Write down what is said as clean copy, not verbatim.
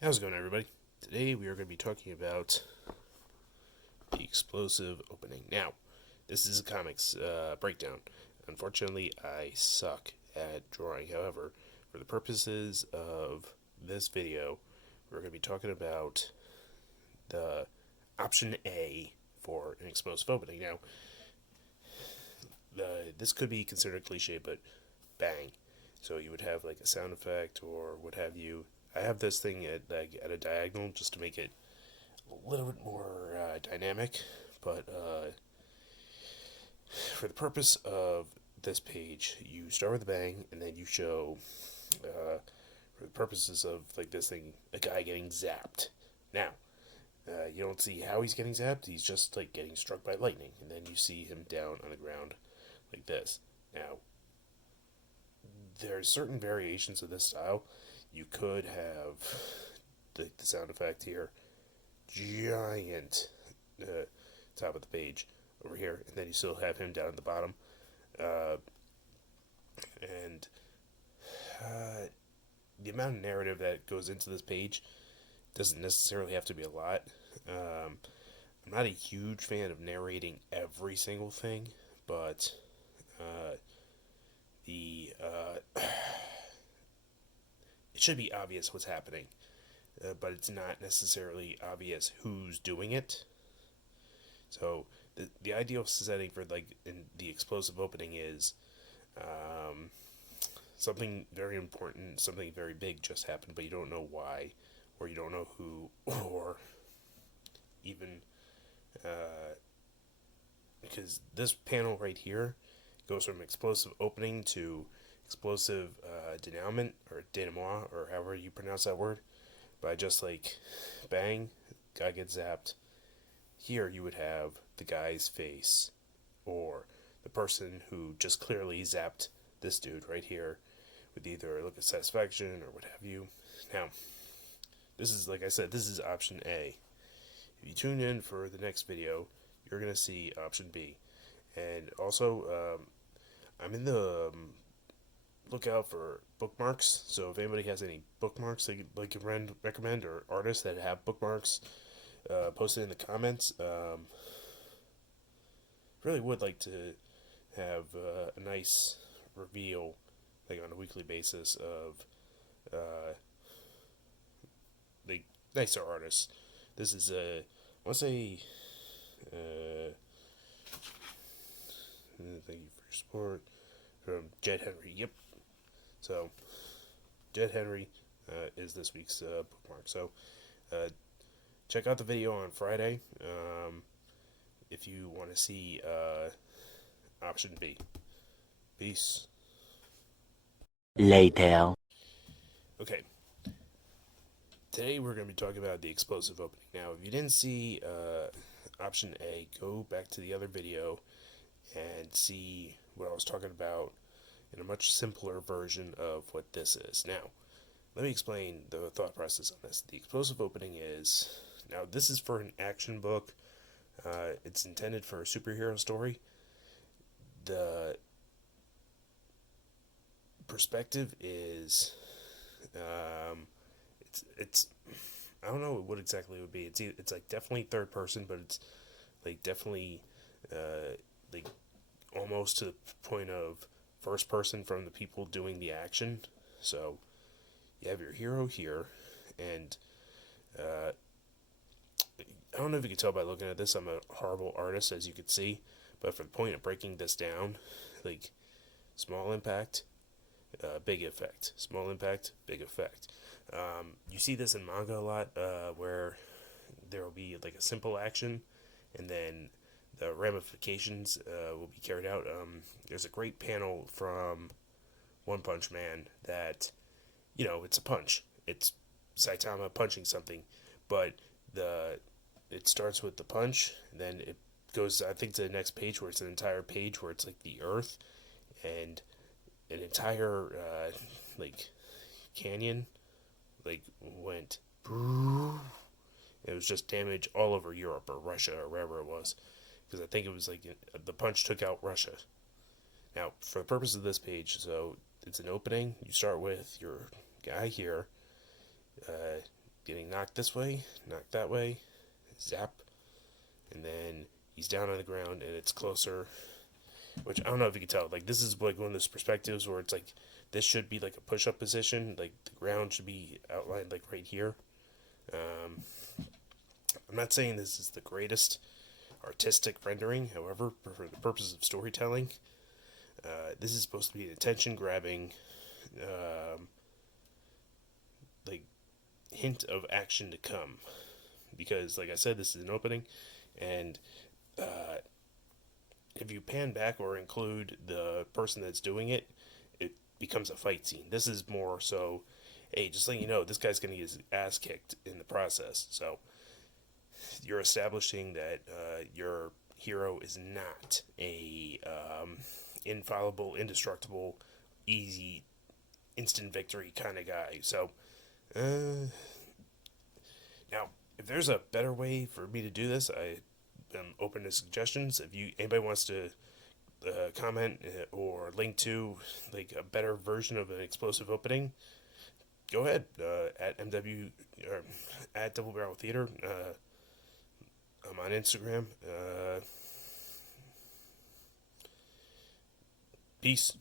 How's it going, everybody? Today we are going to be talking about the explosive opening. Now, this is a comics breakdown. Unfortunately, I suck at drawing. However, for the purposes of this video, we're going to be talking about the option A for an explosive opening. Now, this could be considered cliche, but bang. So you would have like a sound effect or what have you. I have this thing at a diagonal just to make it a little bit more dynamic, but for the purpose of this page, you start with a bang, and then you show, for the purposes of like this thing, a guy getting zapped. Now, you don't see how he's getting zapped. He's just like getting struck by lightning, and then you see him down on the ground like this. Now, there's certain variations of this style. You could have the sound effect here, giant top of the page over here, and then you still have him down at the bottom. Uh, and the amount of narrative that goes into this page doesn't necessarily have to be a lot. I'm not a huge fan of narrating every single thing, but the it should be obvious what's happening, but it's not necessarily obvious who's doing it. So the ideal setting for like in the explosive opening is um, something very important, something very big just happened, but you don't know why, or you don't know who, or even because this panel right here goes from explosive opening to explosive denouement or denouement or however you pronounce that word by just like bang, guy gets zapped. Here you would have the guy's face or the person who just clearly zapped this dude right here with either a look of satisfaction or what have you. Now, this is, like I said, this is option A. If you tune in for the next video, you're going to see option B. And also, I'm in the lookout for bookmarks. So if anybody has any bookmarks they like to recommend or artists that have bookmarks, post it in the comments. Really would like to have a nice reveal, like on a weekly basis, of like nicer artists. This is I want to say, uh, thank you for your support from Jed Henry. Yep. So Jed Henry is this week's bookmark. So uh, check out the video on Friday if you want to see option B. Peace. Later. Okay, today we're going to be talking about the explosive opening. Now, if you didn't see option A, go back to the other video and see what I was talking about in a much simpler version of what this is. Now, let me explain the thought process on this. The explosive opening is, now this is for an action book. It's intended for a superhero story. The perspective is, it's I don't know what exactly it would be. It's like definitely third person, but it's like definitely like almost to the point of first person from the people doing the action. So you have your hero here, and I don't know if you can tell by looking at this. I'm a horrible artist, as you can see, but for the point of breaking this down, like small impact, big effect. Small impact, big effect. You see this in manga a lot, where there will be like a simple action, and then the ramifications will be carried out. There's a great panel from One Punch Man that, it's a punch. It's Saitama punching something, but the it starts with the punch, then it goes, I think, to the next page where it's an entire page where it's like the earth and an entire like canyon like went. It was just damage all over Europe or Russia or wherever it was, because I think it was like the punch took out Russia. Now, for the purpose of this page, so it's an opening. You start with your guy here. getting knocked this way, knocked that way, zap, and then he's down on the ground and it's closer. Which I don't know if you can tell. Like, this is like one of those perspectives where it's like this should be like a push-up position. Like the ground should be outlined like right here. I'm not saying this is the greatest artistic rendering. However, for the purpose of storytelling, this is supposed to be an attention-grabbing, like hint of action to come. Because, like I said, this is an opening, and if you pan back or include the person that's doing it, it becomes a fight scene. This is more so, hey, just letting you know, this guy's going to get his ass kicked in the process. So you're establishing that your hero is not a infallible, indestructible, easy, instant victory kind of guy. So now, if there's a better way for me to do this, I am open to suggestions. If anybody wants to comment or link to like a better version of an explosive opening, go ahead at MW or at Double Barrel Theater. I'm on Instagram. Peace.